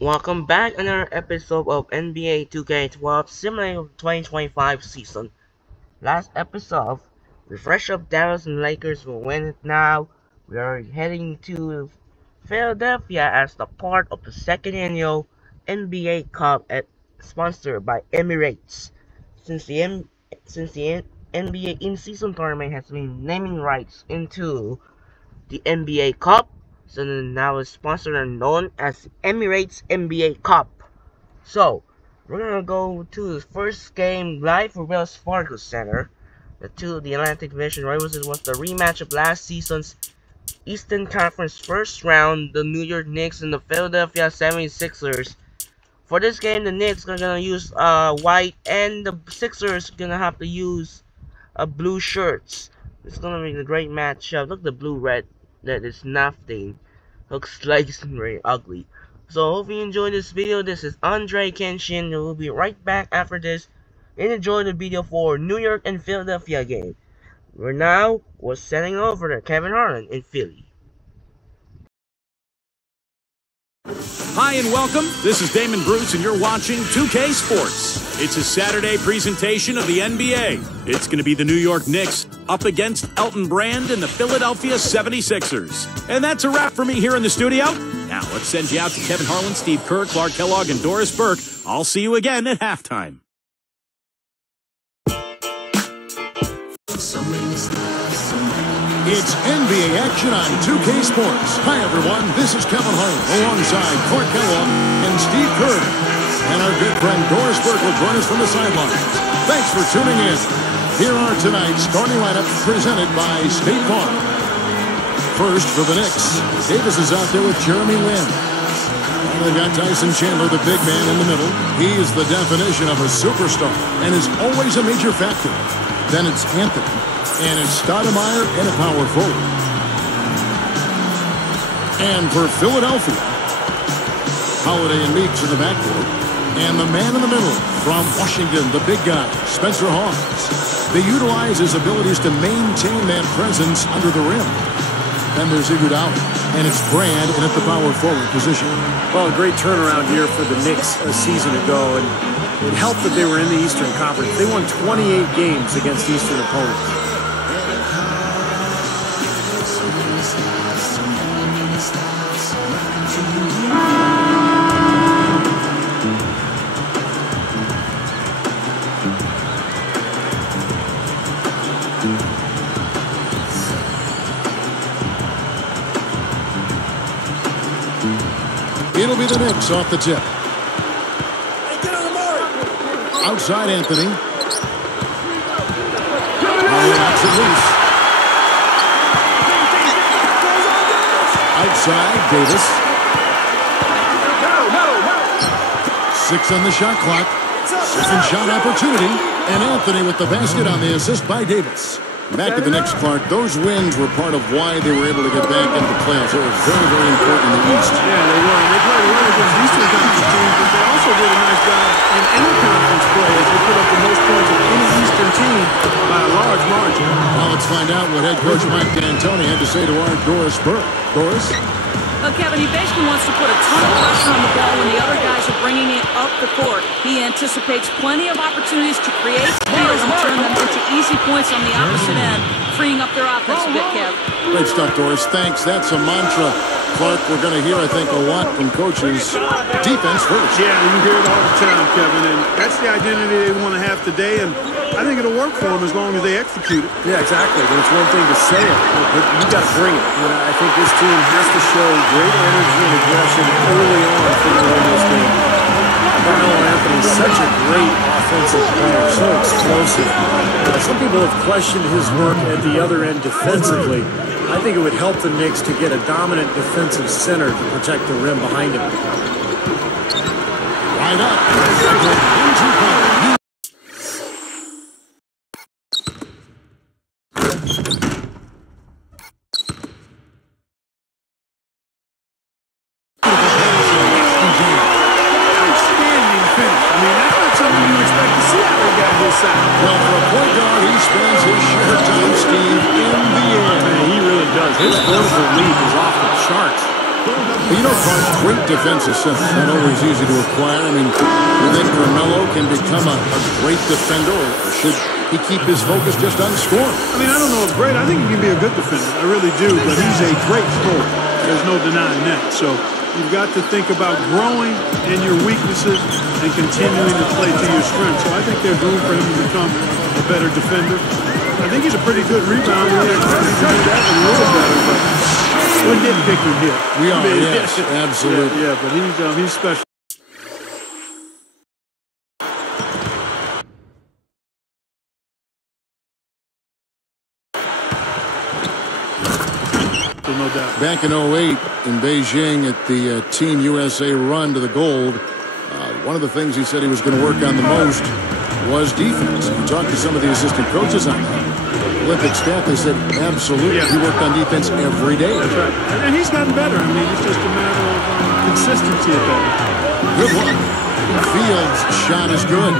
Welcome back to another episode of NBA 2K12 Simulator 2025 season. Last episode, refresh up Dallas and Lakers will win it now. We are heading to Philadelphia as the part of the second annual NBA Cup sponsored by Emirates. Since the NBA in-season tournament has been naming rights into the NBA Cup, so now it's sponsored and known as Emirates NBA Cup. So, we're gonna go to the first game live for Wells Fargo Center. The Atlantic Division rivals was the rematch of last season's Eastern Conference first round, the New York Knicks and the Philadelphia 76ers. For this game, the Knicks are gonna use white, and the Sixers gonna have to use blue shirts. It's gonna be a great matchup. Look, the blue-red, that is nothing. Looks like it's very ugly. So hope you enjoyed this video. This is Andre Kenshin. We'll be right back after this and enjoy the video for New York and Philadelphia game. We're sending over to Kevin Harlan in Philly. Hi and welcome. This is Damon Bruce and you're watching 2K Sports. It's a Saturday presentation of the NBA. It's going to be the New York Knicks up against Elton Brand and the Philadelphia 76ers. And that's a wrap for me here in the studio. Now let's send you out to Kevin Harlan, Steve Kerr, Clark Kellogg, and Doris Burke. I'll see you again at halftime. It's NBA action on 2K Sports. Hi, everyone. This is Kevin Harlan alongside Clark Kellogg and Steve Kerr. And our good friend Doris Burke will join us from the sidelines. Thanks for tuning in. Here are tonight's starting lineups presented by State Farm. First, for the Knicks, Davis is out there with Jeremy Lin. And they've got Tyson Chandler, the big man in the middle. He is the definition of a superstar and is always a major factor. Then it's Anthony. And it's Stoudemire and a power forward. And for Philadelphia, Holiday and Meeks in the backcourt. And the man in the middle from Washington, the big guy, Spencer Hawes. They utilize his abilities to maintain that presence under the rim. Then there's Iguodala, and it's Brand in at the power forward position. Well, a great turnaround year for the Knicks a season ago, and it helped that they were in the Eastern Conference. They won 28 games against Eastern opponents. It'll be the Knicks off the tip. Outside Anthony. And knocks it loose. Outside Davis. 6 on the shot clock. Second shot opportunity. And Anthony with the basket on the assist by Davis. Back to the Knicks, Clark. Those wins were part of why they were able to get back into the playoffs. It was very, very important in the East. Yeah, they were. And they played well against Eastern Conference teams, but they also did a nice job in interconference play as they put up the most points of any Eastern team by a large margin. Well, let's find out what head coach Mike D'Antoni had to say to our Doris Burke. Doris? Well, Kevin, he basically wants to put a ton of pressure on the ball when the other guys are bringing it up the court. He anticipates plenty of opportunities to create steals and turn them into easy points on the opposite end, freeing up their offense a bit, Kev. Great stuff, Doris. Thanks. That's a mantra. Clark, we're going to hear, I think, a lot from coaches. Defense first. Yeah, you hear it all the time, Kevin, and that's the identity they want to have today, and I think it'll work for them as long as they execute it. Yeah, exactly. But it's one thing to say it, but you got to bring it. I think this team has to show great energy and aggression early on for the win this game. Carmelo Anthony is such a great offensive player, so explosive. Some people have questioned his work at the other end defensively. I think it would help the Knicks to get a dominant defensive center to protect the rim behind him. Right up. Outstanding finish. I mean, that's not something you expect to see out of a guy his size. Well, for a point guard, he spends his share of time, Steve, in the air. Man, he really does. His vertical leap is off the charts. You know, Clark, great defensive center. Not always easy to acquire. I mean, do you think Carmelo can become a great defender, or should he keep his focus just on scoring? I mean, I don't know if great. I think he can be a good defender. I really do. But he's a great scorer. There's no denying that. So you've got to think about growing in your weaknesses and continuing to play to your strengths. So I think there's room for him to become a better defender. I think he's a pretty good rebounder. He actually can do that a little better, but we're nitpicking here. We are, yes, absolutely. Yeah, but he's special. No doubt. Back in 08 in Beijing at the Team USA run to the gold, one of the things he said he was going to work on the most was defense. He talked to some of the assistant coaches on that. Olympic staff, they said absolutely. Yeah. He worked on defense every day. That's right. And he's gotten better. I mean, it's just a matter of consistency at that. Good one. Fields' shot is good.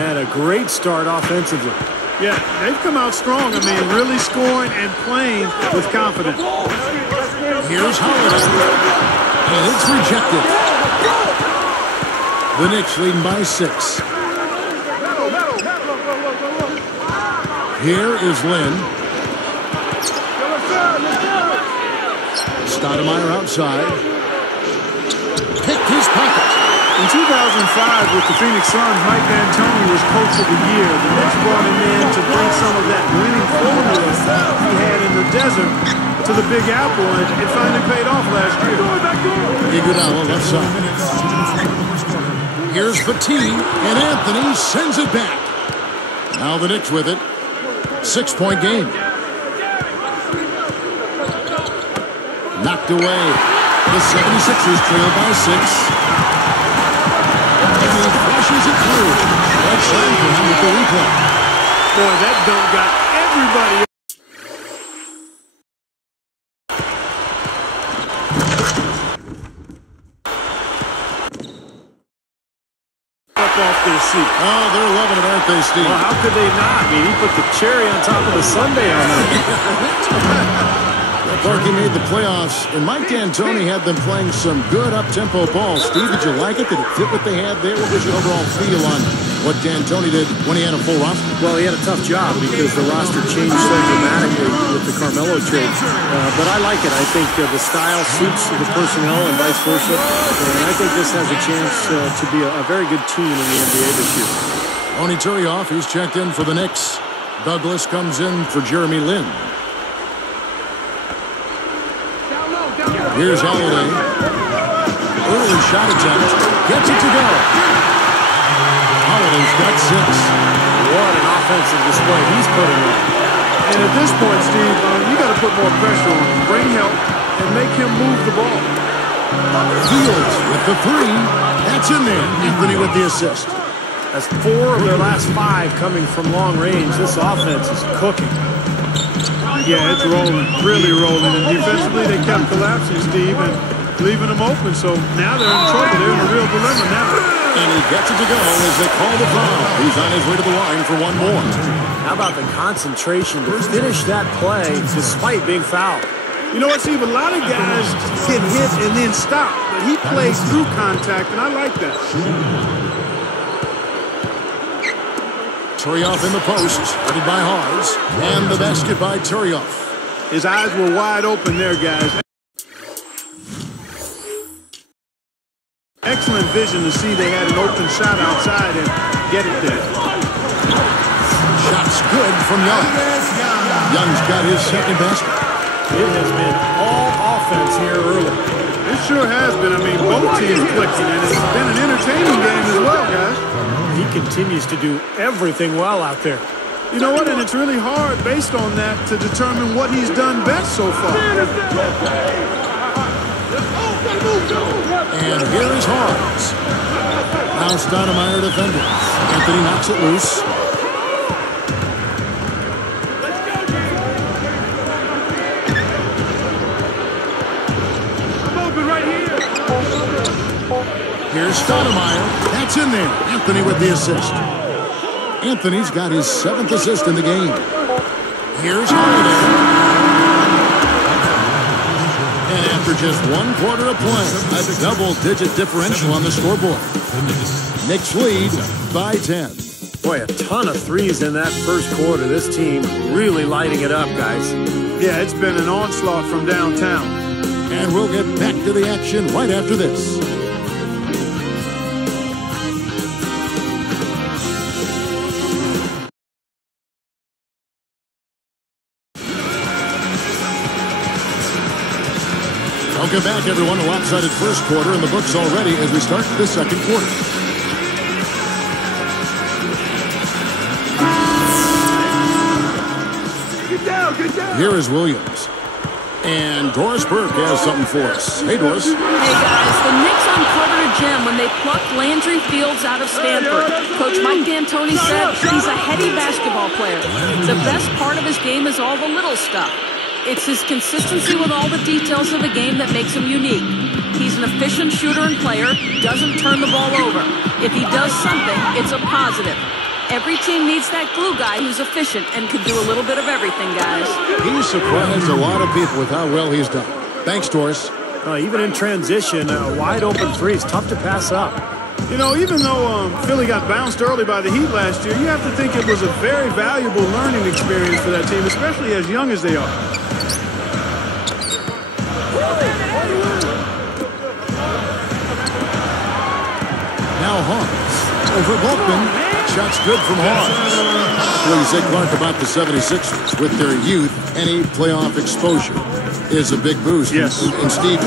And a great start offensively. Yeah, they've come out strong. I mean, really scoring and playing with confidence. Here's Holiday. And it's rejected. The Knicks leading by 6. Here is Lynn. Stoudemire outside. Picked his pocket. In 2005, with the Phoenix Suns, Mike D'Antoni was Coach of the Year. The Knicks brought him in to bring some of that winning formula he had in the desert to the Big Apple, and it finally paid off last year. Iguodala left side. Here's Petit, and Anthony sends it back. Now the Knicks with it. 6-point game. Knocked away. The 76ers trail by 6. Flushes it through. That's shine for him with the replay. Boy, that dunk got everybody. Up off their seat. Oh, they're loving it, aren't they, Steve? Well, how could they not? I mean, he put the cherry on top of the sundae on them. Clarkie made the playoffs, and Mike D'Antoni had them playing some good up-tempo ball. Steve, did you like it? Did it fit what they had there? What was your overall feel on what D'Antoni did when he had a full roster? Well, he had a tough job because the roster changed so dramatically with the Carmelo trade. But I like it. I think the style suits the personnel and vice versa. And I think this has a chance to be a very good team in the NBA this year. Tony Turioff, he's checked in for the Knicks. Douglas comes in for Jeremy Lin. Here's Holiday. Early shot attempt. Gets it to go. Holiday's got 6. What an offensive display he's putting on. And at this point, Steve, you got to put more pressure on him. Bring help and make him move the ball. Fields with the 3. That's in there. Anthony with the assist. That's 4 of their last 5 coming from long range. This offense is cooking. Yeah, it's rolling, really rolling. And defensively, they kept collapsing, Steve, and leaving them open. So now they're in trouble. They're in a real dilemma now. And he gets it to go as they call the foul. He's on his way to the line for one more. How about the concentration to finish that play despite being fouled? You know what, Steve? A lot of guys get hit and then stop. But he plays through contact, and I like that. Turioff in the post, headed by Hars, and the basket by Turioff. His eyes were wide open there, guys. Excellent vision to see they had an open shot outside and get it there. Shot's good from Young. Young's got his second basket. It has been all offense here early. It sure has been. I mean, both teams clicking, and it's been an entertaining game as well, guys. He continues to do everything well out there. You know what? And it's really hard based on that to determine what he's done best so far. And here is Hars. Now Stoudemire defending. Anthony knocks it loose. Here's Stoudemire. That's in there. Anthony with the assist. Anthony's got his 7th assist in the game. Here's Holiday. And time for just 1 quarter of play. A double-digit differential on the scoreboard. Knicks lead by 10. Boy, a ton of threes in that first quarter. This team really lighting it up, guys. Yeah, it's been an onslaught from downtown. And we'll get back to the action right after this. Welcome back, everyone. A lopsided first quarter in the books already as we start the second quarter. Get down. Here is Williams. And Doris Burke has something for us. Hey, Doris. Hey, guys. The Knicks uncovered a gem when they plucked Landry Fields out of Stanford. Coach Mike D'Antoni said he's a heady basketball player. The best part of his game is all the little stuff. It's his consistency with all the details of the game that makes him unique. He's an efficient shooter and player, doesn't turn the ball over. If he does something, it's a positive. Every team needs that glue guy who's efficient and can do a little bit of everything, guys. He's surprised a lot of people with how well he's done. Thanks, Doris. Even in transition, wide open threes, tough to pass up. You know, even though Philly got bounced early by the Heat last year, you have to think it was a very valuable learning experience for that team, especially as young as they are. Now Hawks over Volkman. Shot's good from Hawks. What do you say, Clark, about the 76ers? With their youth, any playoff exposure is a big boost. Yes. And Steve,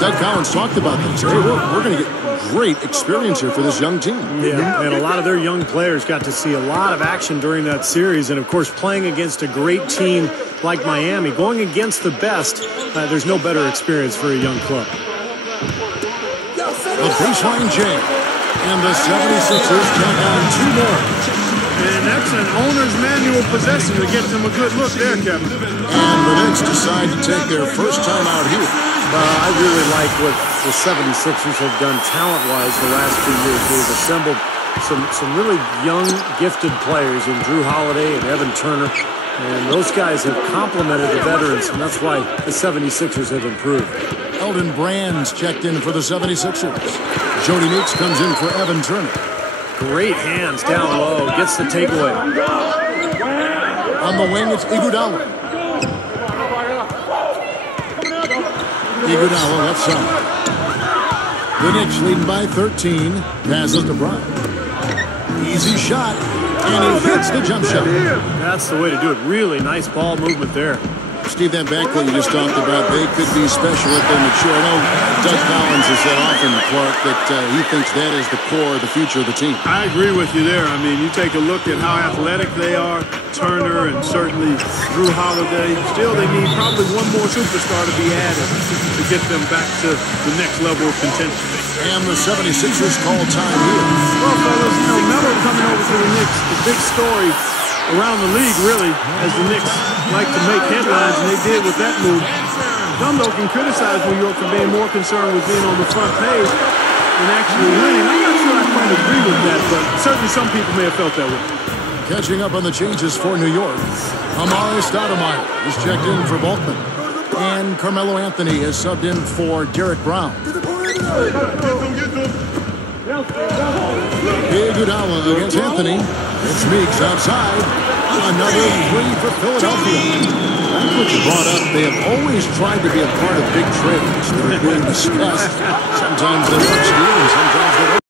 Doug Collins talked about this. Hey, we're going to get great experience here for this young team. Yeah, and a lot of their young players got to see a lot of action during that series. And, of course, playing against a great team like Miami, going against the best, there's no better experience for a young club. A baseline jam. And the 76ers tack on 2 more. And that's an owner's manual possession to get them a good look there, Kevin. And the Knicks decide to take their first time out here. I really like what the 76ers have done talent-wise the last 2 years. They've assembled some really young, gifted players in Drew Holiday and Evan Turner. And those guys have complemented the veterans, and that's why the 76ers have improved. Elton Brand's checked in for the 76ers. Jody Meeks comes in for Evan Turner. Great hands down low, gets the takeaway. On the wing, it's Iguodala. Iguodala left side. The Knicks leading by 13. Passes to Brown. Easy shot, and he hits the jump shot. That's the way to do it. Really nice ball movement there. Steve, that backcourt you just talked about, they could be special if they mature. I know Doug Collins has said often, Clark, that he thinks that is the core of the future of the team. I agree with you there. I mean, you take a look at how athletic they are, Turner and certainly Drew Holiday. Still, they need probably one more superstar to be added to get them back to the next level of contention. And the 76ers call time here. Well, fellas, you know, Melo coming over to the Knicks, the big story around the league, really, as the Knicks like to make headlines, and they did with that move. Some, though, can criticize New York for being more concerned with being on the front page than actually winning. I'm not sure I quite agree with that, but certainly some people may have felt that way. Catching up on the changes for New York, Amari Stoudemire is checked in for Volkman, and Carmelo Anthony is subbed in for Derek Brown. Iguodala against Anthony. It's Meeks outside. Another 3 for Philadelphia. That's what you brought up. They have always tried to be a part of big trades that are being discussed. Sometimes they succeed and sometimes they don't.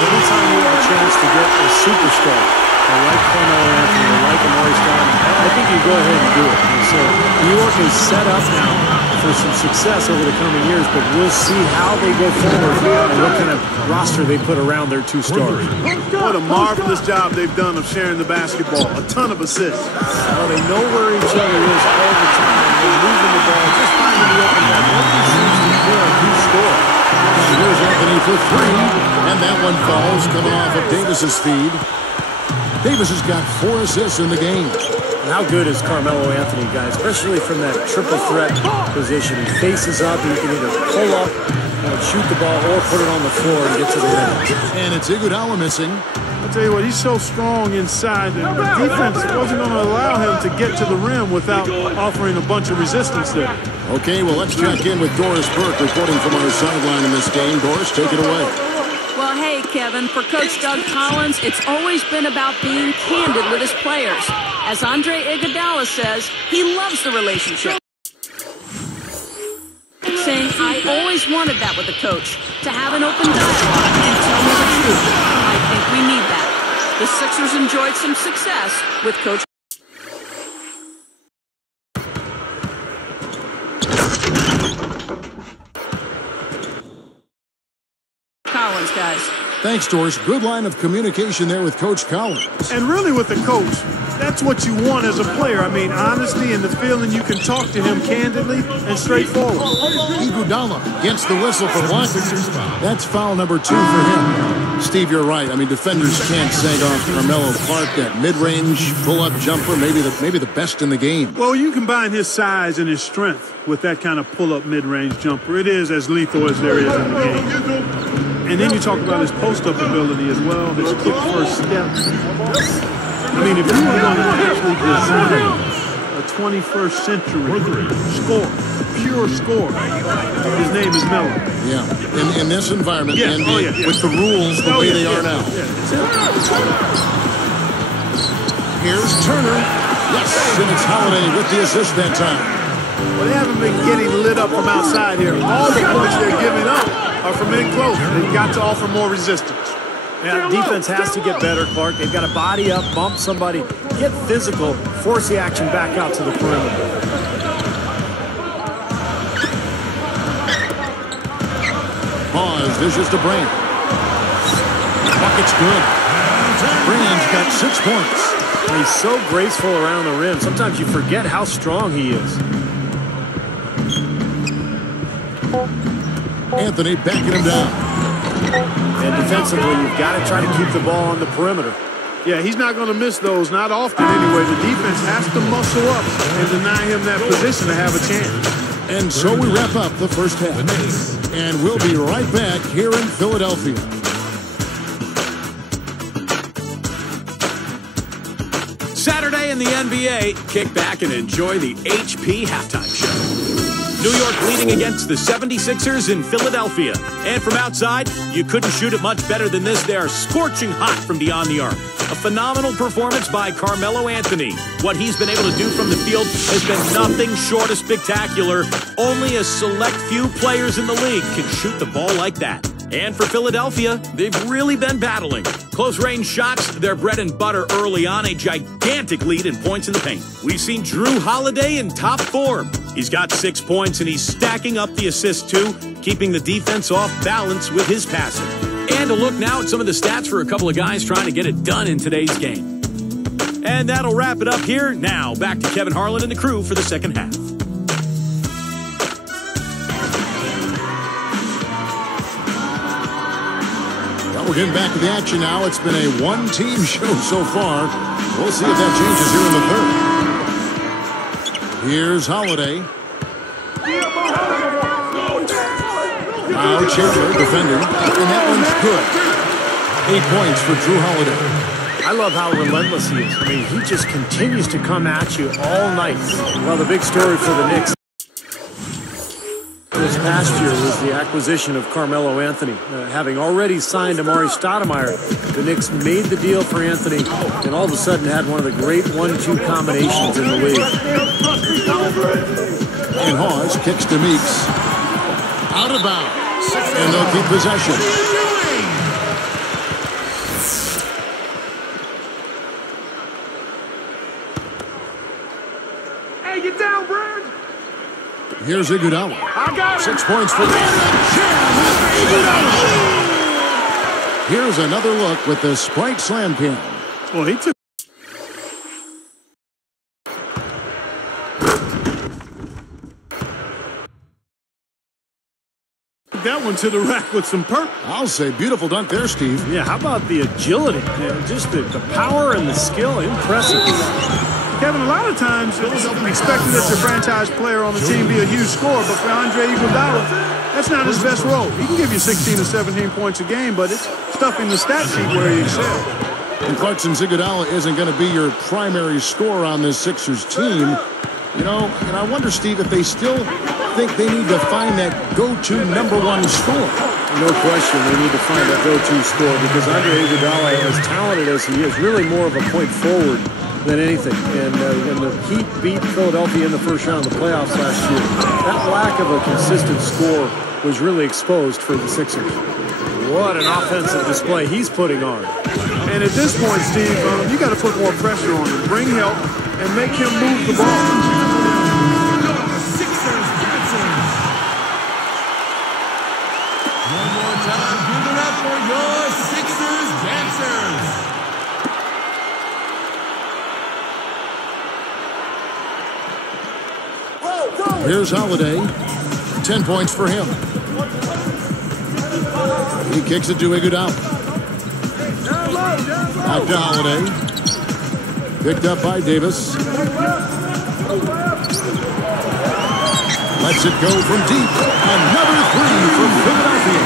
Anytime you have a chance to get a superstar like Carmelo Anthony or like Amari Stoudemire, I think you go ahead and do it. And so New York is set up now for some success over the coming years, but we'll see how they go forward and what kind of roster they put around their 2 stars. What a marvelous job they've done of sharing the basketball. A ton of assists. Well, they know where each other is all the time. They're moving the ball, just finding the open man. Nobody seems to care who scores. Here's Anthony for 3, and that one falls coming off of Davis's feed. Davis has got 4 assists in the game. How good is Carmelo Anthony, guys, especially from that triple threat position? He faces up, he can either pull up shoot the ball or put it on the floor and get to the rim. And it's Iguodala missing. I'll tell you what, he's so strong inside that the defense wasn't going to allow him to get to the rim without offering a bunch of resistance there. Okay, well, let's check in with Doris Burke reporting from our sideline in this game. Doris, take it away. Well, hey, Kevin, for Coach Doug Collins, it's always been about being candid with his players. As Andre Iguodala says, he loves the relationship. Saying, I always wanted that with a coach, to have an open dialogue and tell me the truth. I think we need that. The Sixers enjoyed some success with Coach Collins, guys. Thanks, Doris. Good line of communication there with Coach Collins. And really with the coach, that's what you want as a player. I mean, honesty and the feeling you can talk to him candidly and straightforward. Iguodala gets the whistle for blocking. That's foul number 2 for him. Steve, you're right. I mean, defenders can't sag off Carmelo Clark. That mid-range pull-up jumper, maybe the best in the game. Well, you combine his size and his strength with that kind of pull-up mid-range jumper. It is as lethal as there is in the game. And then you talk about his post-up ability as well, his quick first step. I mean, if you were going to actually design a 21st century score, pure score, his name is Melo. Yeah, in this environment, yeah. and Yeah. with the rules the way they are now. Yeah. Here's Turner. Yes, and it's Holiday with the assist that time. Well, they haven't been getting lit up from outside here. All the points they're giving up are from in close. They've got to offer more resistance. Yeah, defense has to get better, Clark. They've got to body up, bump somebody, get physical, force the action back out to the perimeter. Pause, dishes to Brand. Bucket's good. Brand's got 6 points. And he's so graceful around the rim. Sometimes you forget how strong he is. Anthony backing him down. And defensively, you've got to try to keep the ball on the perimeter. Yeah, he's not going to miss those, not often anyway. The defense has to muscle up and deny him that position to have a chance. And so we wrap up the first half. And we'll be right back here in Philadelphia. Saturday in the NBA, kick back and enjoy the HP halftime show. New York leading against the 76ers in Philadelphia. And from outside, you couldn't shoot it much better than this. They are scorching hot from beyond the arc. A phenomenal performance by Carmelo Anthony. What he's been able to do from the field has been nothing short of spectacular. Only a select few players in the league can shoot the ball like that. And for Philadelphia, they've really been battling. Close-range shots, their bread and butter early on, a gigantic lead in points in the paint. We've seen Drew Holiday in top form. He's got 6 points, and he's stacking up the assists, too, keeping the defense off balance with his passing. And a look now at some of the stats for a couple of guys trying to get it done in today's game. And that'll wrap it up here. Now, back to Kevin Harlan and the crew for the second half. We're getting back to the action now. It's been a one-team show so far. We'll see if that changes here in the third. Here's Holiday. Now Changer defending, and that one's good. 8 points for Drew Holiday. I love how relentless he is. I mean, he just continues to come at you all night. Well, the big story for the Knicks this past year was the acquisition of Carmelo Anthony. Having already signed Amari Stoudemire, the Knicks made the deal for Anthony and all of a sudden had one of the great 1-2 combinations in the league. And Hawes kicks to Meeks. Out of bounds. And they'll keep possession. Hey, get down, Brad! Here's Iguodala. 6 points for Here's another look with the Sprite Slam Cam. Well, he took that one to the rack with some purpose. I'll say beautiful dunk there, Steve. Yeah, how about the agility? Just the power and the skill, impressive. Kevin, a lot of times it's expected that your franchise player on the team be a huge scorer, but for Andre Iguodala, That's not his best role. He can give you 16 or 17 points a game, but it's stuff in the stat sheet where he excels. And Clarkson Iguodala isn't going to be your primary scorer on this Sixers team. You know, and I wonder, Steve, if they still think they need to find that go-to #1 scorer. No question, they need to find that go-to scorer because Andre Iguodala, as talented as he is, really more of a point forward than anything. And when the Heat beat Philadelphia in the first round of the playoffs last year, that lack of a consistent score was really exposed for the Sixers. What an offensive display he's putting on. And at this point, Steve, you got to put more pressure on him, bring help, and make him move the ball. One more time, give it up for your Sixers dancers. Here's Holiday. 10 points for him. He kicks it to Iguodala. Back to Holiday. Picked up by Davis. Lets it go from deep. Another three from Philadelphia.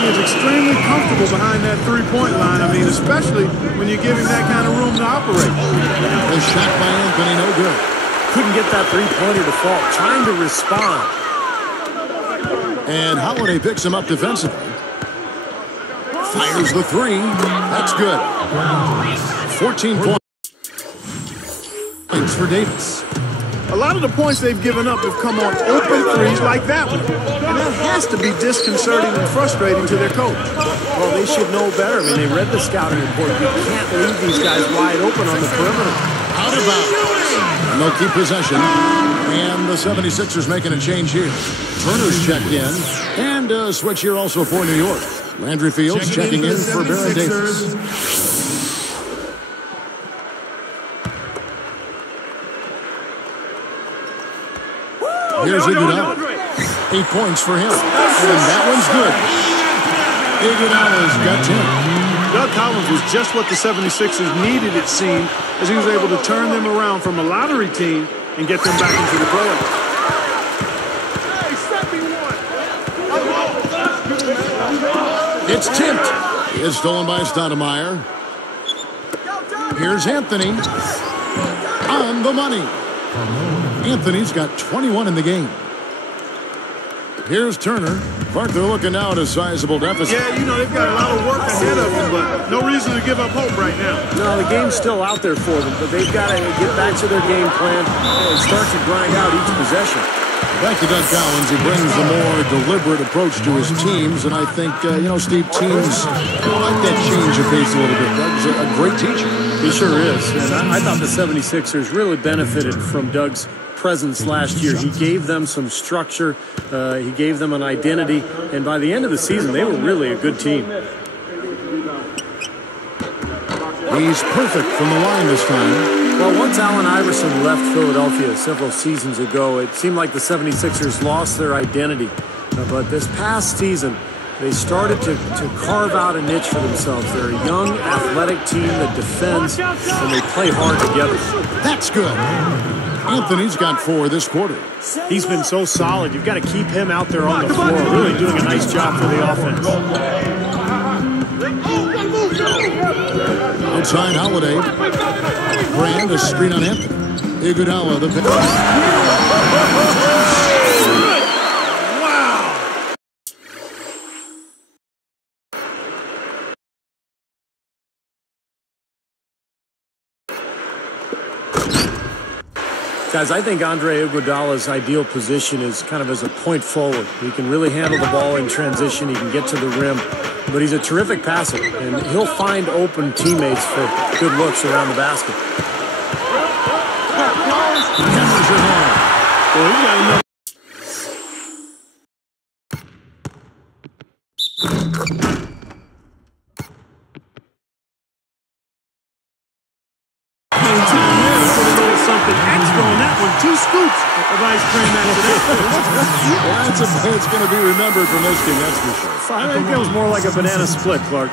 He is extremely comfortable behind that three-point line. I mean, especially when you give him that kind of room to operate. The shot by Anthony, no good. Couldn't get that three-pointer to fall. Trying to respond. And Holiday picks him up defensively. Fires the three. That's good. 14 points for Davis. A lot of the points they've given up have come on open threes like that one. And that has to be disconcerting and frustrating to their coach. Well, they should know better. I mean, they read the scouting report. You can't leave these guys wide open on the perimeter. Out of bounds. And they'll keep possession. And the 76ers making a change here. Turner's checked in. And a switch here also for New York. Landry Fields checking in for Baron Davis. Here's Iguodala. 8 points for him. And that one's good. Iguodala's got 10. Doug Collins was just what the 76ers needed, it seemed, as he was able to turn them around from a lottery team and get them back into the playoffs. It's tipped. It's stolen by Stoudemire. Here's Anthony. On the money. Anthony's got 21 in the game. Here's Turner. Clark, they're looking now at a sizable deficit. Yeah, you know, they've got a lot of work ahead of them, but no reason to give up hope right now. No, the game's still out there for them, but they've got to get back to their game plan and start to grind out each possession. Back to Doug Collins. He brings a more deliberate approach to his teams, and I think, you know, Steve, teams like that change of pace a little bit. Doug's a great teacher. He sure is. And I thought the 76ers really benefited from Doug's presence last year. He gave them some structure. He gave them an identity. And by the end of the season, they were really a good team. He's perfect from the line this time. Well, once Allen Iverson left Philadelphia several seasons ago, it seemed like the 76ers lost their identity. But this past season, they started to carve out a niche for themselves. They're a young, athletic team that defends, and they play hard together. That's good. Anthony's got 4 this quarter. He's been so solid. You've got to keep him out there on the floor, really doing a nice job for the offense. Outside Holiday. Brand, a screen on Anthony. Iguodala, the pick. Guys, I think Andre Iguodala's ideal position is kind of as a point forward. He can really handle the ball in transition. He can get to the rim. But he's a terrific passer, and he'll find open teammates for good looks around the basket. Well, he got enough. Something extra on that one. 2 scoops of ice cream after that. Well, it's going to be remembered from this game, that's for sure. I think that was more like a banana split, Clark.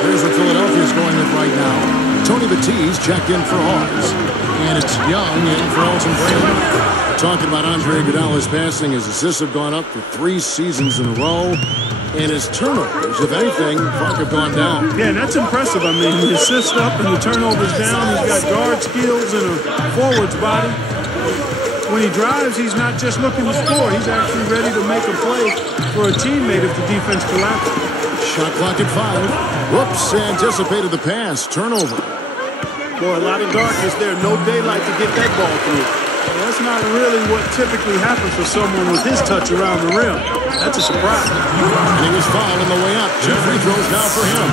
Here's what Philadelphia's going with right now. Tony Batiste checked in for Hawes. And it's Young in for Elton Brand. Talking about Andre Iguodala's passing, his assists have gone up for 3 seasons in a row. And his turnovers, if anything, have gone down. Yeah, and that's impressive. I mean, the assists up and the turnovers down. He's got guard skills and a forward's body. When he drives, he's not just looking to score. He's actually ready to make a play for a teammate if the defense collapses. Shot clock at 5. Whoops, anticipated the pass. Turnover. Boy, a lot of darkness there. No daylight to get that ball through. Well, that's not really what typically happens for someone with his touch around the rim. That's a surprise. And he was fouled on the way up. 2 free throws now for him.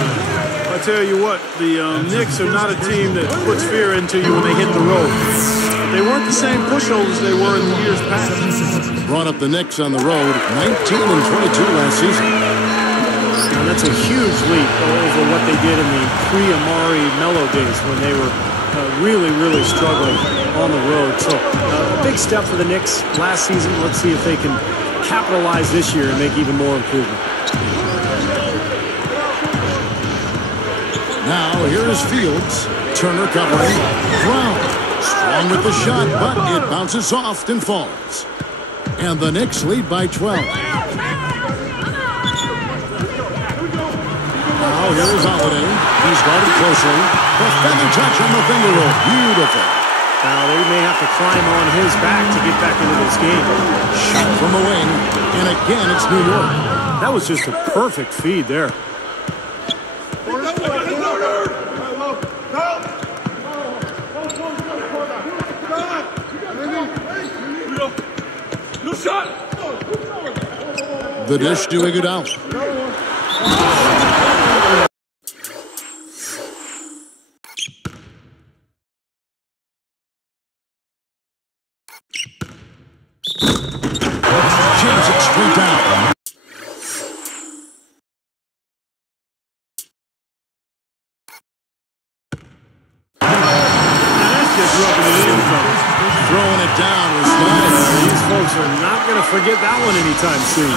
I tell you what, the Knicks are not a team that puts fear into you when they hit the road. They weren't the same pushholders they were in the years past. Brought up the Knicks on the road, 19 and 22 last season. And that's a huge leap over what they did in the pre-Amari Melo days when they were really struggling on the road. So a big step for the Knicks last season. Let's see if they can capitalize this year and make even more improvement. Now here is Fields. Turner covering. Brown. Strong with the shot, but it bounces soft and falls. And the Knicks lead by 12. Now here is Holiday. He's guarded closely. The feather touch on the finger roll. Beautiful. Now they may have to climb on his back to get back into this game. Shot from the wing. And again, it's New York. That was just a perfect feed there. The dish to Iguodala. Jams it straight down. That's just rubbing it in, fellas. Throwing it down was nice. These folks are not going to forget that one anytime soon.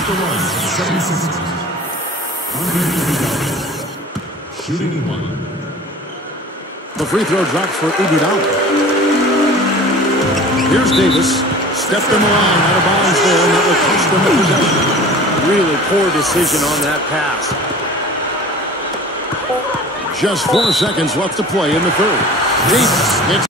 Shooting 1. The free throw drops for Iguodala. Here's Davis. Stepped in the line out of bounds there, and that will cost them the possession. Really poor decision on that pass. Just 4 seconds left to play in the third. Davis gets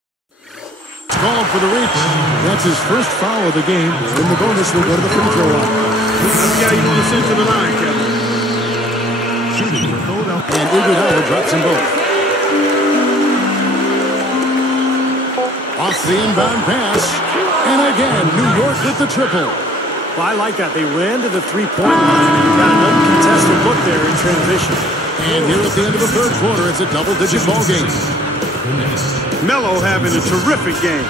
called for the reach. That's his first foul of the game, and the bonus will go to the free throw line. That's the guy you want to send to the line, Kevin. And Iguodala drops them both. Off the inbound pass. And again, New York with the triple. Well, I like that. They ran to the three-point line and got an uncontested look there in transition. And here at the end of the third quarter, it's a double-digit ball game. Melo having a terrific game.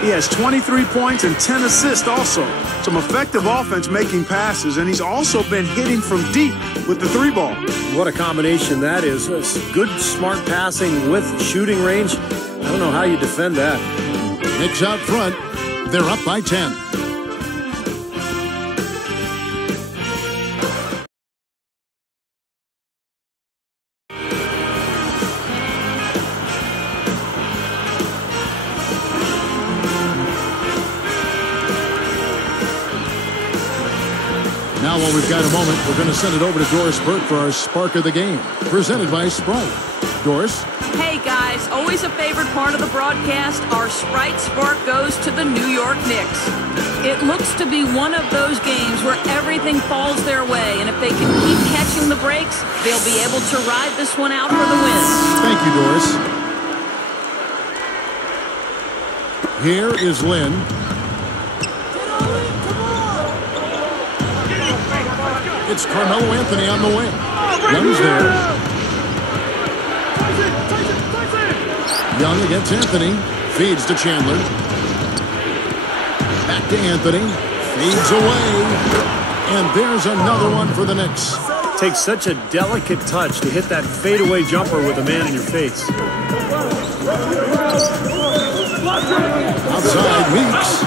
He has 23 points and 10 assists also. Some effective offense making passes, and he's also been hitting from deep with the 3-ball. What a combination that is. Good, smart passing with shooting range. I don't know how you defend that. Knicks out front. They're up by 10. Now, while we've got a moment, we're going to send it over to Doris Burke for our Spark of the Game, presented by Sprite. Doris? Hey guys, always a favorite part of the broadcast, our Sprite Spark goes to the New York Knicks. It looks to be one of those games where everything falls their way, and if they can keep catching the breaks, they'll be able to ride this one out for the win. Thank you, Doris. Here is Lynn. It's Carmelo Anthony on the wing. Young's there. Young against Anthony. Feeds to Chandler. Back to Anthony. Feeds away. And there's another one for the Knicks. Takes such a delicate touch to hit that fadeaway jumper with a man in your face. Outside Weeks.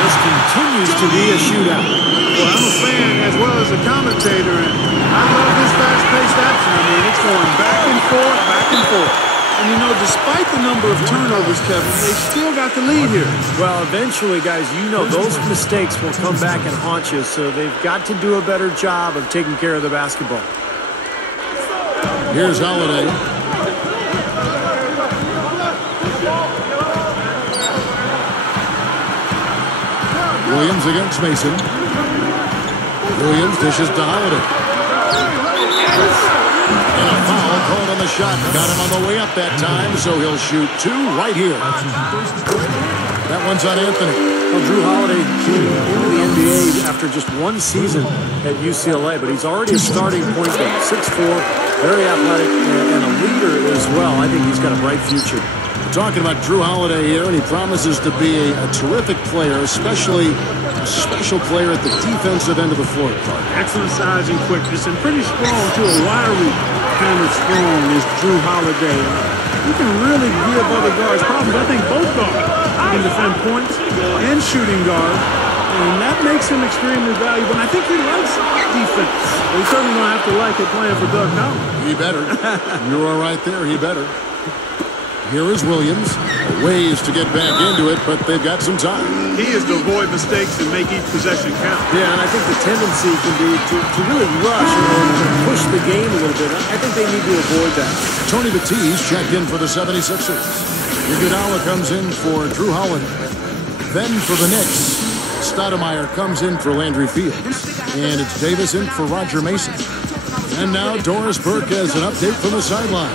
This continues to be a shootout. Well, I'm a fan as well as a commentator, and I love this fast-paced action. I mean, it's despite the number of turnovers, Kevin, they still got the lead here. Well, eventually, guys, you know those mistakes will come back and haunt you, so they've got to do a better job of taking care of the basketball. Here's Holiday. Williams against Mason. Williams dishes to Holiday. And a foul called on the shot. Got him on the way up that time, so he'll shoot two right here. That one's on Anthony. Well, Drew Holiday came into the NBA after just one season at UCLA, but he's already a starting point guard. 6'4", very athletic, and a leader as well. I think he's got a bright future. We're talking about Drew Holiday here, and he promises to be a terrific player, especially a special player at the defensive end of the floor. Excellent size and quickness, and pretty strong, too. A wiry kind of strong is Drew Holiday. He can really give other guards problems. I think both guards can defend points and shooting guards, and that makes him extremely valuable. And I think he likes defense. He's certainly going to have to like it playing for Doug Collins. He better. You are right there. He better. Here is Williams. A ways to get back into it, but they've got some time. He is to avoid mistakes and make each possession count. Yeah, and I think the tendency can be to really rush and push the game a little bit. I think they need to avoid that. Tony Batiste checked in for the 76ers. Iguodala comes in for Drew Holiday. Then for the Knicks, Stoudemire comes in for Landry Fields. And it's Davis in for Roger Mason. And now Doris Burke has an update from the sideline.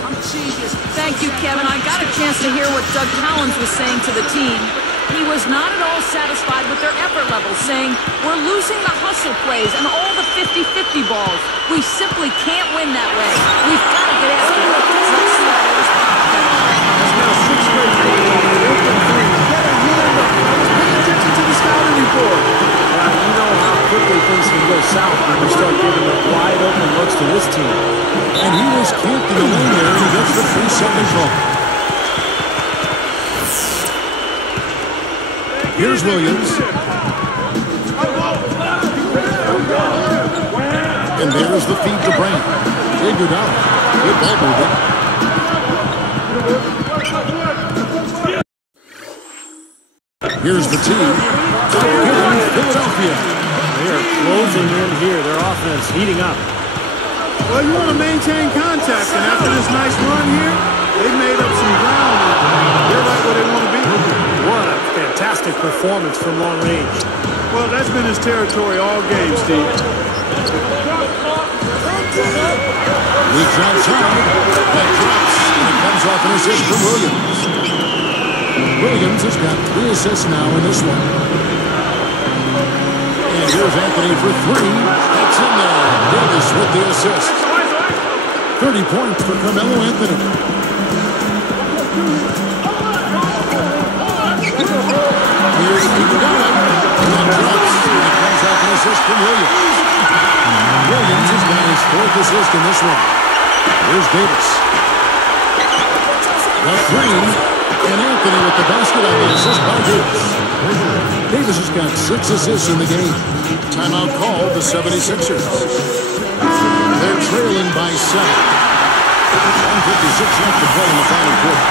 Thank you, Kevin. I got a chance to hear what Doug Collins was saying to the team. He was not at all satisfied with their effort levels, saying, "We're losing the hustle plays and all the 50-50 balls. We simply can't win that way. We've got to get after it." Let's see how they respond. That's now 6 straight open three. Get a hand up. Pay attention to the scouting report. You know how quickly things can go south when you start giving up wide open looks to this team. And he was camped in the lane there, and he gets the 3-second call. Here's Williams. And there's the feed to Brand. Iguodala. Good ball movement. Here's the team. Philadelphia. They are closing in here. Their offense heating up. Well, you want to maintain contact, and after this nice run here, they've made up some ground. They're right where they want to be. What a fantastic performance from long range. Well, that's been his territory all game, Steve. Leaks outside. That drops, and it comes off an assist from Williams. Williams has got 3 assists now in this one. And here's Anthony for 3. That's in there. Davis with the assist. 30 points for Carmelo Anthony. Here's Iguodala. And that drops. And it comes off an assist from Williams. Williams has got his 4th assist in this one. Here's Davis. The 3. And Anthony with the basket on the assist by Davis. Davis has got 6 assists in the game. Timeout called the 76ers. They're trailing by 7. 1:56 left to play in the final quarter.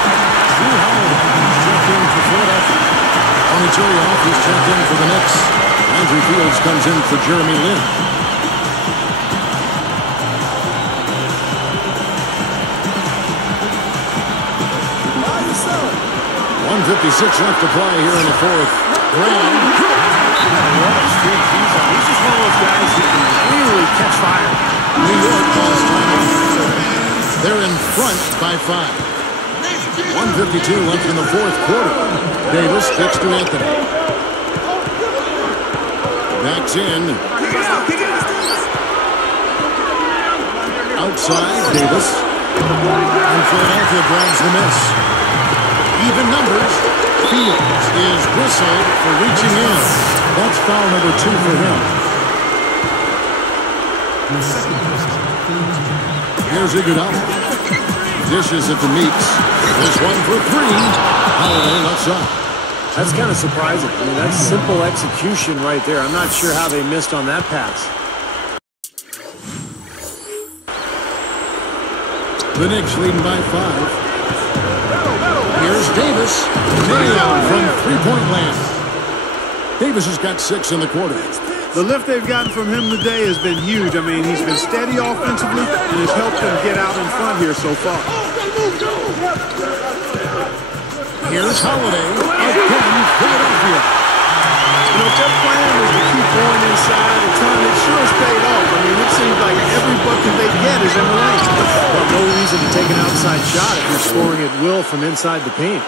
Drew Holiday checked in for Philadelphia. Tony Turioff is checked in for the Knicks. Landry Fields comes in for Jeremy Lin. .56 left to play here in the 4th. Graham. What a streak he's on. He's just one of those guys who can really catch fire. New York calls timeout. They're in front by 5. 1:52 left in the 4th quarter. Davis kicks to Anthony. Backs in. Outside, Davis. And Philadelphia grabs the miss. Even numbers. Fields is whistled for reaching in. That's foul number 2 for him. Here's Iguodala. Dishes it to Meeks. This one for 3. Holiday left side. That's kind of surprising. I mean, that's simple execution right there. I'm not sure how they missed on that pass. The Knicks leading by 5. Davis. Nailed from three-point land. Davis has got 6 in the quarter. The lift they've gotten from him today has been huge. I mean, he's been steady offensively and has helped them get out in front here so far. Here's Holiday. Again, Philadelphia. You know, their plan was to keep going inside and trying. It sure has paid off. I mean, it seems like every bucket they get is in the lane. Well, no reason to take an outside shot if you're scoring at will from inside the paint.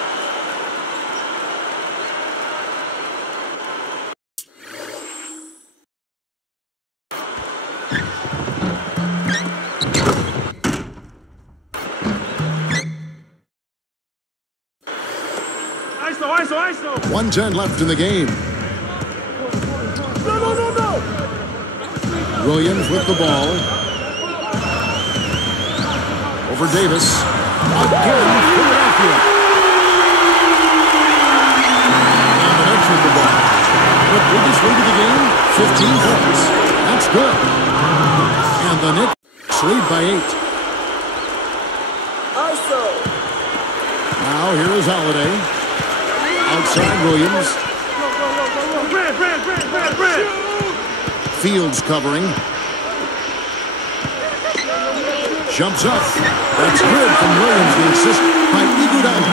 ISO. 1:10 left in the game. No. Williams with the ball. Over Davis. Again, Philadelphia. And the Knicks with the ball. The biggest lead of the game, 15 points. That's good. And the Knicks lead by 8. Now here is Holiday. Outside Williams. Fields covering. Jumps up. That's good from Williams. The assist by Iguodala.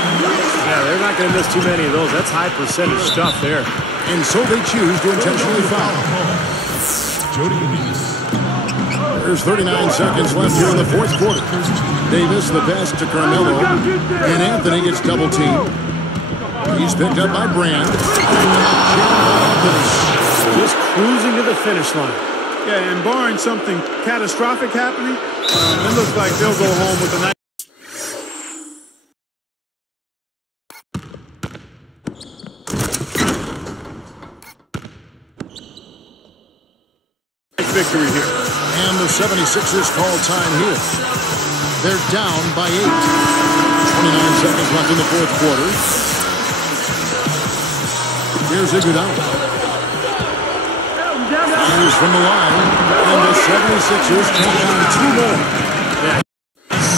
Yeah, they're not going to miss too many of those. That's high percentage stuff there. And so they choose to intentionally foul. There's 39 seconds left here in the fourth quarter. Davis the pass to Carmelo. And Anthony gets double teamed. He's picked up by Brand. Just cruising to the finish line. Yeah, and barring something catastrophic happening, it looks like they'll go home with a nice victory here. And the 76ers call time here. They're down by 8. 29 seconds left in the fourth quarter. Here's Iguodala. Fires from the line. And the 76ers take down 2 more. Yeah,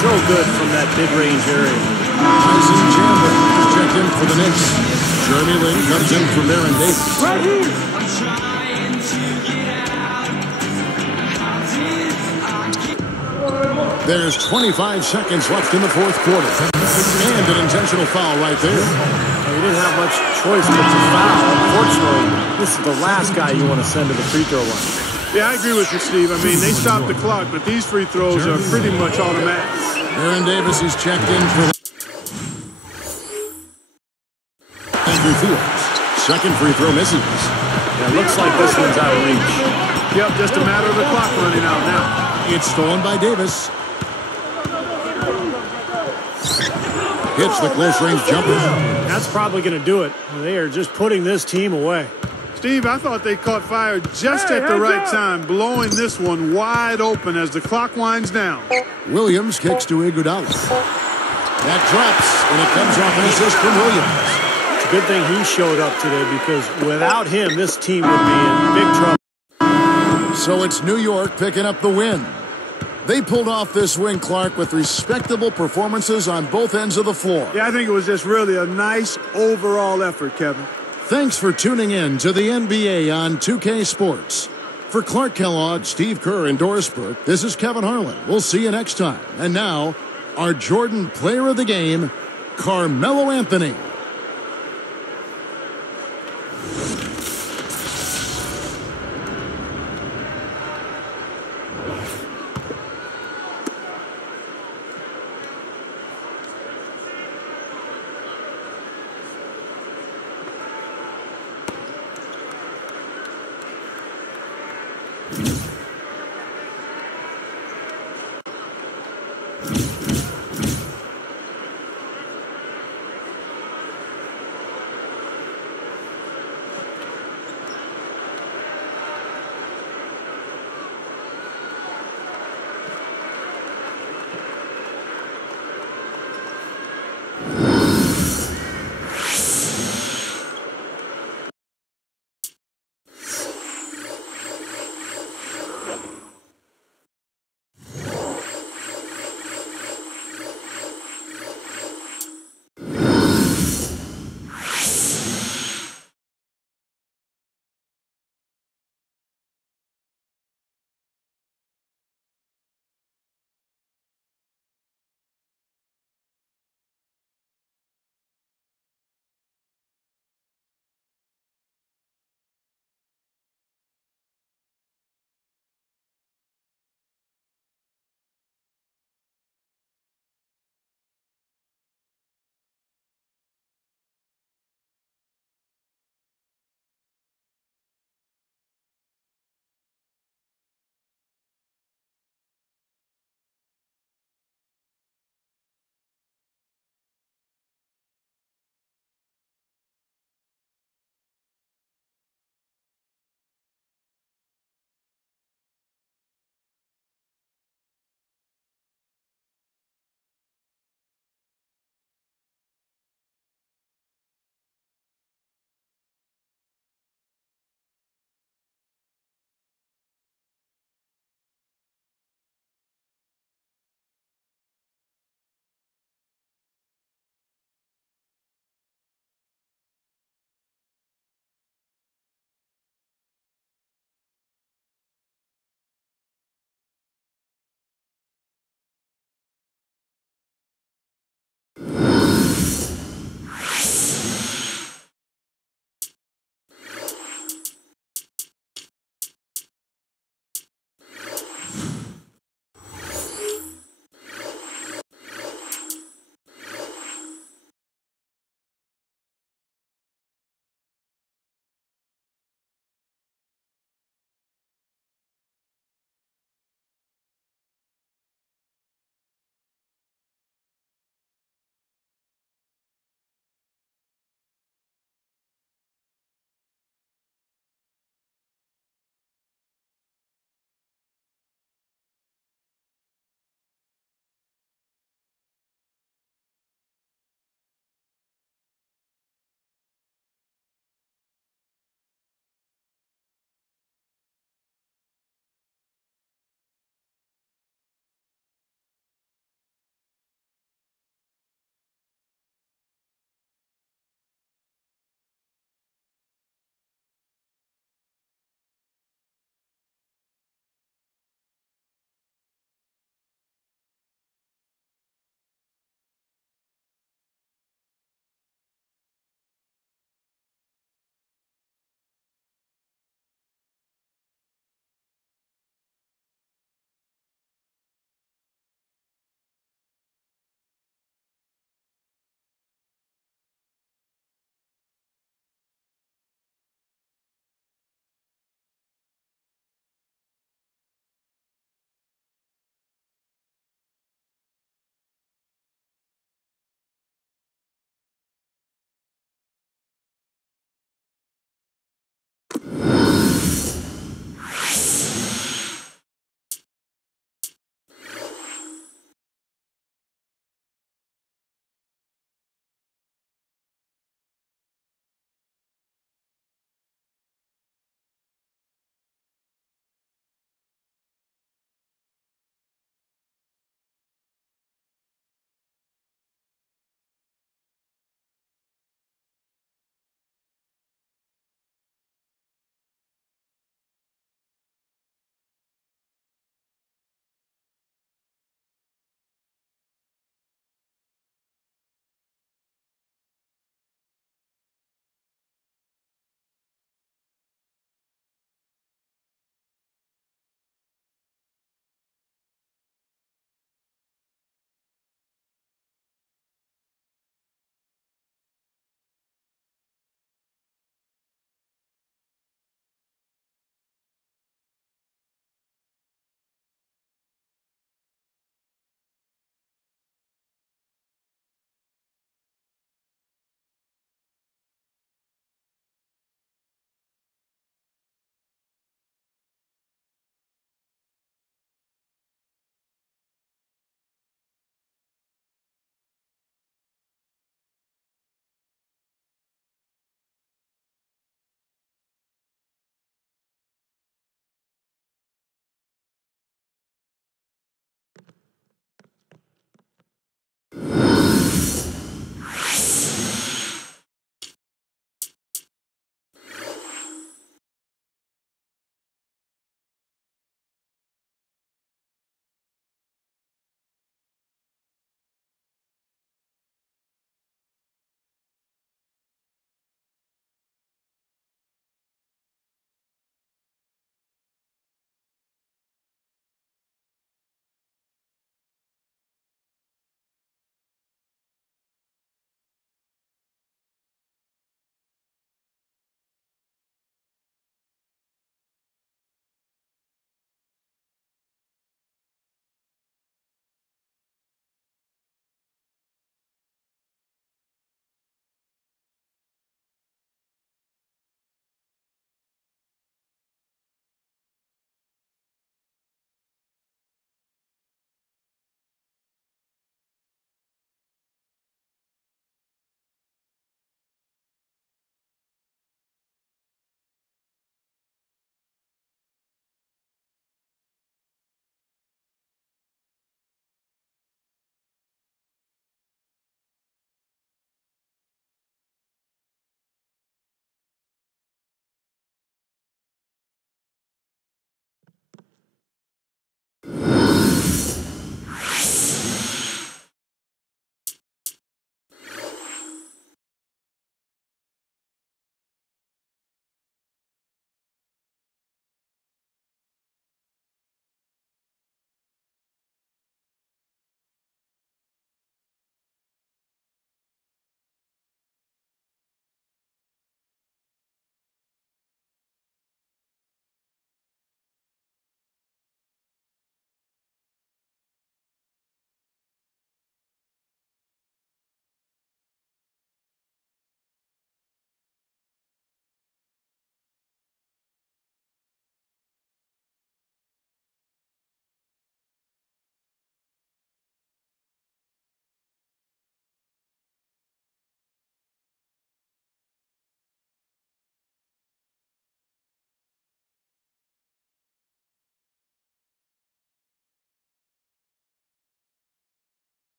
so good from that mid-range area. Tyson Chandler is checked in for the Knicks. Jeremy Lin comes in for Baron Davis. There's 25 seconds left in the fourth quarter. And an intentional foul right there. Well, you didn't have much choice but to foul. Unfortunately, this is the last guy you want to send to the free throw line. Yeah, I agree with you, Steve. I mean, they stopped the clock, but these free throws are pretty much automatic. Baron Davis is checked in for Andrew Fields. Second free throw misses. Yeah, it looks like this one's out of reach. Yep, just a matter of the clock running out now. It's stolen by Davis. Hits the close-range jumper. That's probably going to do it. They are just putting this team away. Steve, I thought they caught fire just at the right time, blowing this one wide open as the clock winds down. Williams kicks to Iguodala. That drops, and it comes off an assist from Williams. It's a good thing he showed up today because without him, this team would be in big trouble. So it's New York picking up the win. They pulled off this win, Clark, with respectable performances on both ends of the floor. Yeah, I think it was just really a nice overall effort, Kevin. Thanks for tuning in to the NBA on 2K Sports. For Clark Kellogg, Steve Kerr, and Doris Burke, this is Kevin Harlan. We'll see you next time. And now, our Jordan Player of the Game, Carmelo Anthony.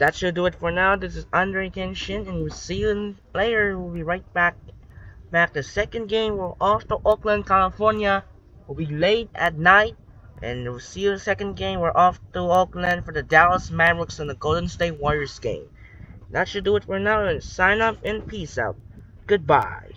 that should do it for now. This is Andre Kenshin, and we'll see you later. We'll be right back. The second game, we're off to Oakland, California. We'll be late at night. And we'll see you in the second game. We're off to Oakland for the Dallas Mavericks and the Golden State Warriors game. That should do it for now. And sign up and peace out. Goodbye.